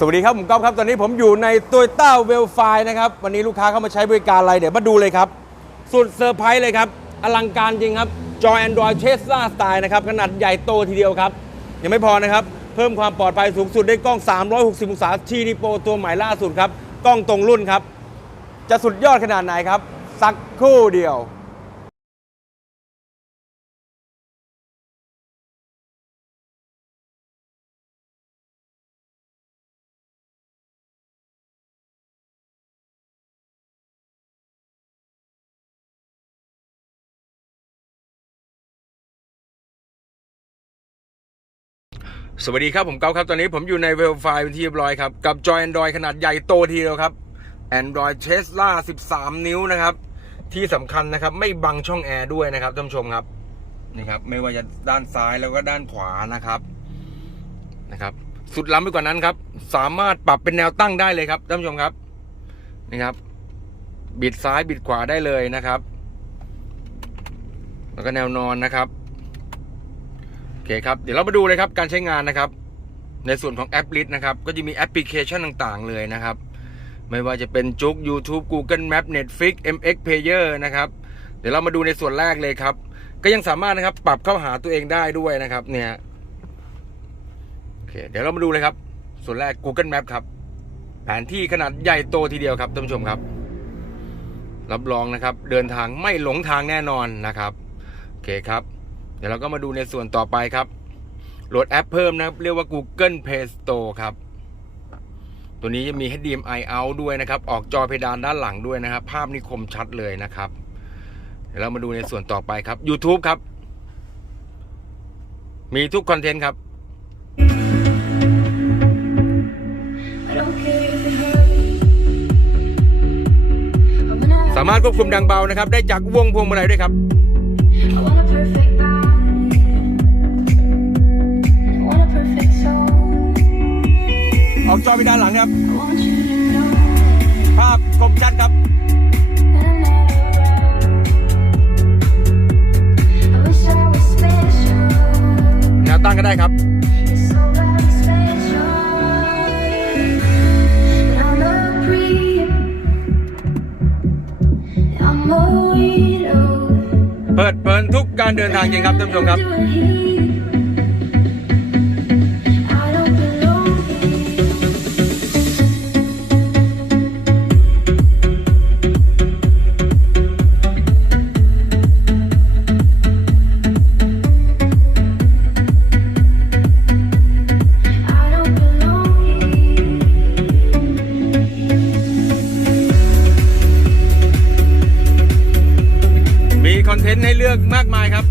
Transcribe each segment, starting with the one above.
สวัสดีครับผมก๊อฟครับ ตอนนี้ผมอยู่ใน t o y ต้าเวลไฟนะครับ วันนี้ลูกค้าเข้ามาใช้บริการอะไร เดี๋ยวมาดูเลยครับ สุดเซอร์ไพรส์เลยครับ อลังการจริงครับจอ Android Tesla Style นะครับ ขนาดใหญ่โตทีเดียวครับ ยังไม่พอนะครับ เพิ่มความปลอดภัยสูงสุดได้กล้อง 360 องศา TD Pro ตัวใหม่ล่าสุดครับ กล้องตรงรุ่นครับ จะสุดยอดขนาดไหนครับ สักครู่เดียว สวัสดีครับ ผมเกาครับ ตอนนี้ผมอยู่ในเวลไฟเป็นที่เรียบร้อยครับ กับจอ Android ขนาดใหญ่โตทีเดียวครับ Android Tesla 13 นิ้วนะครับ ที่สำคัญนะครับ ไม่บังช่องแอร์ด้วยนะครับท่านผู้ชมครับนี่ครับ ไม่ว่าจะด้านซ้ายแล้วก็ด้านขวานะครับนะครับ สุดล้ำไปกว่านั้นครับ สามารถปรับเป็นแนวตั้งได้เลยครับท่านผู้ชมครับนี่ครับ บิดซ้ายบิดขวาได้เลยนะครับ แล้วก็แนวนอนนะครับ เคครับเดี๋ยวเรามาดูเลยครับการใช้งานนะครับ ในส่วนของแอปลิสนะครับ ก็จะมีแอปพลิเคชันต่างๆ เลยนะครับ ไม่ว่าจะเป็นจุก YouTube Google Map Netflix MX Player นะครับ เดี๋ยวเรามาดูในส่วนแรกเลยครับ ก็ยังสามารถนะครับปรับเข้าหาตัวเองได้ด้วยนะครับ เนี่ยโอเคเดี๋ยวเรามาดูเลยครับ ส่วนแรก Google Map ครับ แผนที่ขนาดใหญ่โตทีเดียวครับท่านผู้ชมครับ รับรองนะครับ เดินทางไม่หลงทางแน่นอนนะครับโอเคครับ เดี๋ยวเราก็มาดูในส่วนต่อไปครับ โหลดแอปเพิ่มนะครับ เรียกว่า Google Play Store ครับ ตัวนี้จะมี HDMI out ด้วยนะครับ ออกจอเพดานด้านหลังด้วยนะครับ ภาพนี่คมชัดเลยนะครับ เดี๋ยวเรามาดูในส่วนต่อไปครับ YouTube ครับ มีทุกคอนเทนต์ครับสามารถควบคุมดังเบานะครับ ได้จากวงพวงมาลัยด้วยครับ ของจอไปด้านหลังครับ ภาพคมชัดครับแนวตั้งก็ได้ครับเปิดเปิดทุกการเดินทางจริงครับท่านผู้ชมครับ อนเทนต์ให้เลือกมากมายครับ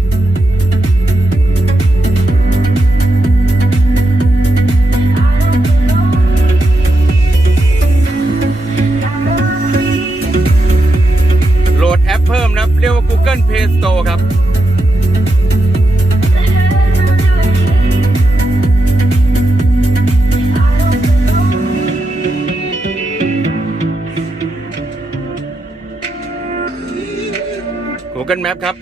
Google Map ครับ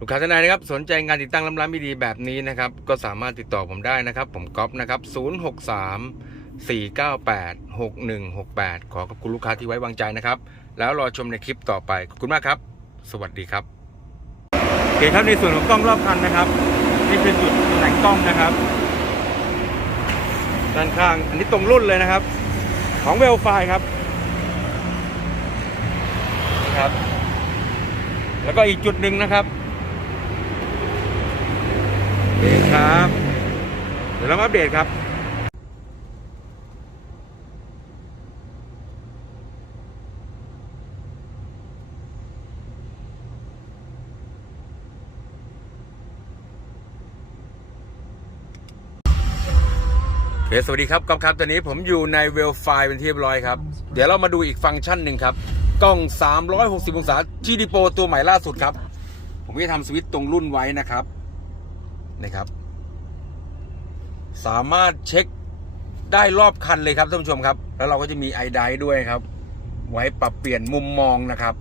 ลูกค้าท่านใดนะครับสนใจงานติดตั้งล้ำล้ำดีๆแบบนี้นะครับ ก็สามารถติดต่อผมได้นะครับ ผมก๊อฟนะครับ 063 498 6168 ขอขอบคุณลูกค้าที่ไว้วางใจนะครับ แล้วรอชมในคลิปต่อไป ขอบคุณมากครับ สวัสดีครับโอเคครับในส่วนของกล้องรอบคันนะครับ นี่คือจุดตำแหน่งกล้องนะครับ ด้านข้างอันนี้ตรงรุ่นเลยนะครับ ของเวลไฟครับครับ แล้วก็อีกจุดหนึ่งนะครับ ครับ เดี๋ยวเราอัปเดตครับเสวัสดีครับก๊อบครับ ตอนนี้ผมอยู่ในเวลไฟเป็นที่เรียบร้อยครับ เดี๋ยวเรามาดูอีกฟังก์ชันหนึ่งครับ กล้อง 360 องศา g d Pro ตัวใหม่ล่าสุดครับ ผมจะทำสวิตช์ตรงรุ่นไว้นะครับ นะครับ สามารถเช็คได้รอบคันเลยครับท่านผู้ชมครับ แล้วเราก็จะมีไอไดด้วยครับ ไว้ปรับเปลี่ยนมุมมองนะครับ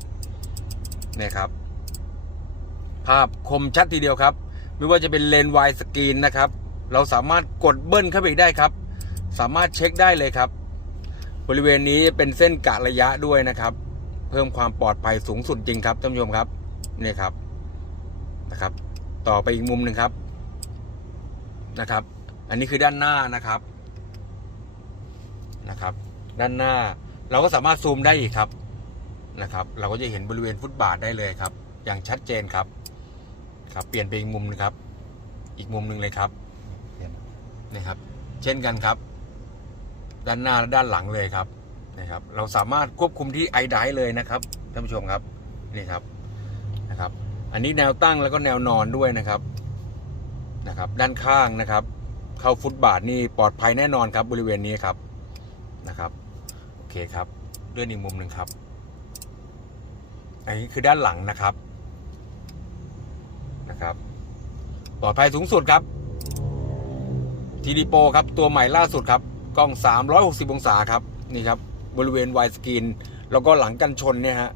นี่ครับ ภาพคมชัดทีเดียวครับ ไม่ว่าจะเป็นเลนส์วายสกรีนนะครับ เราสามารถกดเบิ้ลเข้าไปอีกได้ครับ สามารถเช็คได้เลยครับ บริเวณนี้เป็นเส้นกะระยะด้วยนะครับ เพิ่มความปลอดภัยสูงสุดจริงครับท่านผู้ชมครับนี่ครับนะครับ ต่อไปอีกมุมหนึ่งครับนะครับ อันนี้คือด้านหน้านะครับนะครับ ด้านหน้าเราก็สามารถซูมได้อีกครับนะครับ เราก็จะเห็นบริเวณฟุตบาทได้เลยครับ อย่างชัดเจนครับครับเปลี่ยนไปอีกมุมนึงครับ อีกมุมหนึ่งเลยครับนี่ครับ เช่นกันครับ ด้านหน้าและด้านหลังเลยครับนะครับ เราสามารถควบคุมที่ไอไดเลยนะครับท่านผู้ชมครับนี่ครับนะครับ อันนี้แนวตั้งแล้วก็แนวนอนด้วยนะครับนะครับ ด้านข้างนะครับ เข้าฟุตบาทนี่ปลอดภัยแน่นอนครับบริเวณนี้ครับนะครับโอเคครับเลื่อนอีกมุมหนึ่งครับอันนี้คือด้านหลังนะครับนะครับ ปลอดภัยสูงสุดครับทีดีโปครับตัวใหม่ล่าสุดครับกล้อง 360 องศาครับนี่ครับบริเวณไวสกรีนแล้วก็หลังกันชนเนี่ยฮะ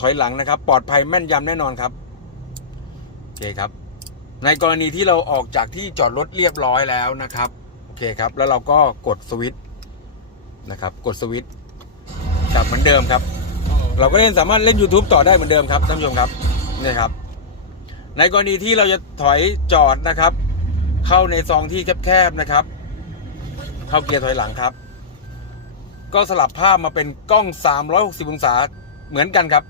ถอยหลังนะครับ ปลอดภัยแม่นยำแน่นอนครับโอเคครับ ในกรณีที่เราออกจากที่จอดรถเรียบร้อยแล้วนะครับ โอเคครับ แล้วเราก็กดสวิตช์นะครับ กดสวิตช์กลับเหมือนเดิมครับ เราก็เล่นสามารถเล่น YouTube ต่อได้เหมือนเดิมครับท่านผู้ชมครับนี่ครับ ในกรณีที่เราจะถอยจอดนะครับ เข้าในซองที่แคบๆนะครับ เข้าเกียร์ถอยหลังครับ ก็สลับภาพมาเป็นกล้อง 360 องศาเหมือนกันครับ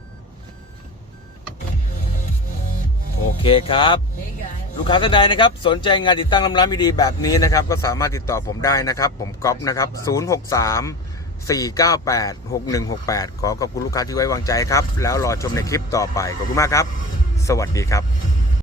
โอเคครับ Hey. ลูกค้าท่านใดนะครับ สนใจงานติดตั้งลำร้านมีดีแบบนี้นะครับ ก็สามารถติดต่อผมได้นะครับ ผมก๊อฟนะครับ 063 498 6168 ขอขอบคุณลูกค้าที่ไว้วางใจครับ แล้วรอชมในคลิปต่อไป ขอบคุณมากครับ สวัสดีครับ